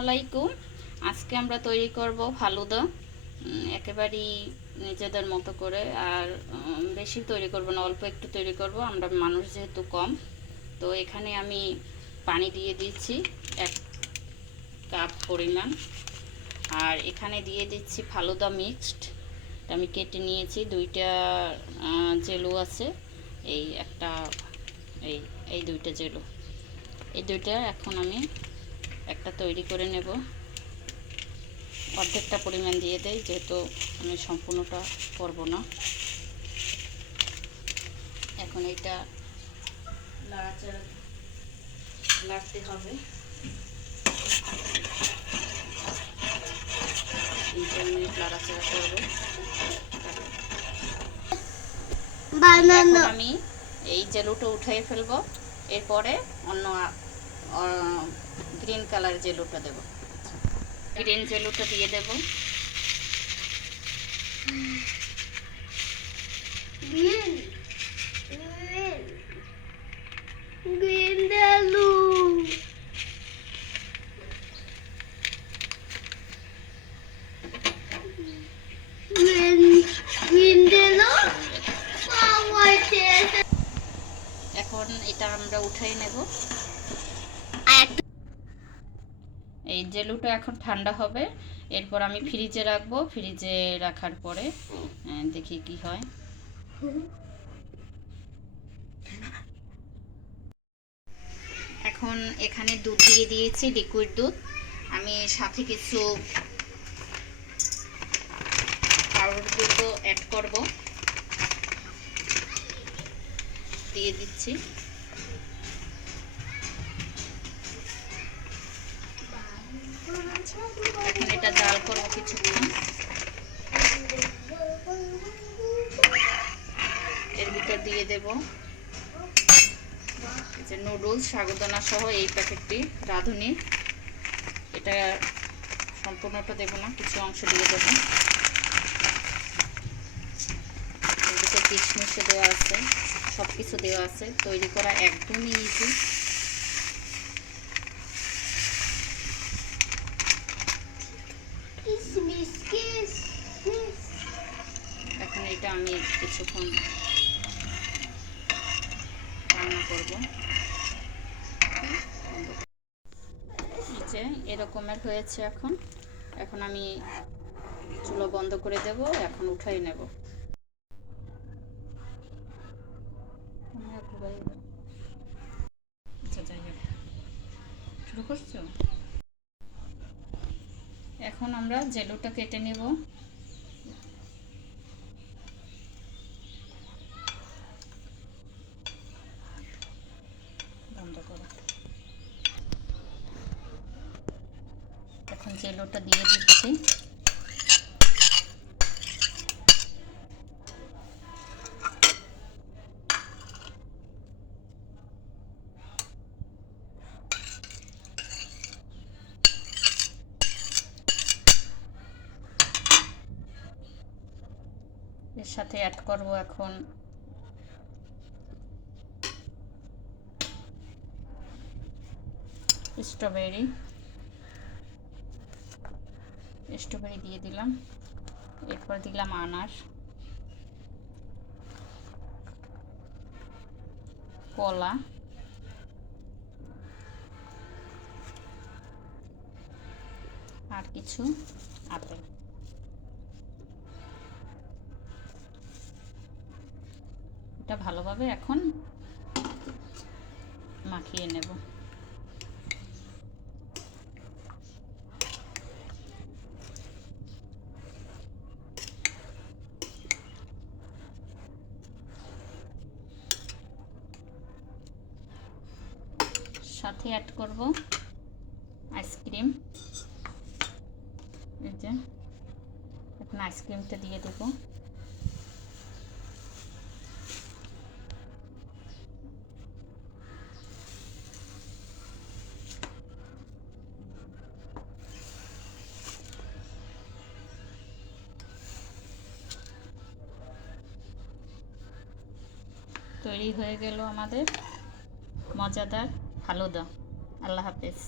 আলাইকুম। আজকে আমরা তৈরি করব ফালুদা, একেবারেই নিজেদের মতো করে। আর বেশি তৈরি করব না, অল্প একটু তৈরি করব, আমরা মানুষ যেহেতু কম। তো এখানে আমি পানি দিয়ে দিচ্ছি 1 কাপ পরিমাণ। আর এখানে দিয়ে দিচ্ছি ফালুদা মিক্সড, আমি কেটে নিয়েছি। 2টা জেলো আছে, এই একটা, এই 2টা জেলো, এই 2টা এখন আমি একটা তৈরি করে নেব। অর্ধেকটা পরিমাণ দিয়ে দেই, যেহেতু আমি সম্পূর্ণটা করব না। এখন এটা নাড়াচাড়া নাড়তে হবে, 3-4 মিনিট নাড়াচাড়া করব। এখন আমি এই জেলুটা উঠিয়ে ফেলবো, এরপরে অন্য গ্রিন কালার জেলুটা দেব। গ্রিন জেলুটা দিয়ে দেব। Green জেলু, green জেলু। এখন এটা আমরা উঠাই নেব। এই জেলুটা এখন ঠান্ডা হবে, এরপর আমি ফ্রিজে রাখবো। ফ্রিজে রাখার পরে দেখি কি হয়। এখন এখানে দুধ দিয়ে দিয়েছি, লিকুইড দুধ। আমি সাথে কিছু পাউডার দুধও অ্যাড করব, দিয়ে দিচ্ছি। এখন এটা জাল করব কিছুক্ষণ। এর ভিতর দিয়ে দেব যে নুডলস, সাগুদানা সহ এই প্যাকেটটি রাঁধুনি। এটা সম্পূর্ণটা দেব না, কিছু অংশ দিয়ে দেব। এর ভিতর কিশমিশে দেওয়া আছে, সব কিছু দেওয়া আছে, তৈরি করা একদমই ইজি। এখন এটা আমি কিছুক্ষণ রান্না করব। যে এরকমের হয়েছে এখন। এখন আমি চুলা বন্ধ করে দেব, এখন উঠাই নেব। আচ্ছা, যাই হোক, শুরু করছো। এখন আমরা জেলোটা কেটে নেব। বন্ধ করো। এখন জেলোটা দিয়ে দিচ্ছি। এর সাথে অ্যাড করব এখন স্ট্রবেরি দিয়ে দিলাম। এরপর দিলাম আনার, কলা, আর কিছু আপেল। এটা ভালোভাবে এখন মাখিয়ে নেব। সাথে অ্যাড করব আইসক্রিম। এই যে এখন আইসক্রিমটা দিয়ে দেবো। তৈরি হয়ে গেল আমাদের মজাদার ফালুদা। আল্লাহ হাফেজ।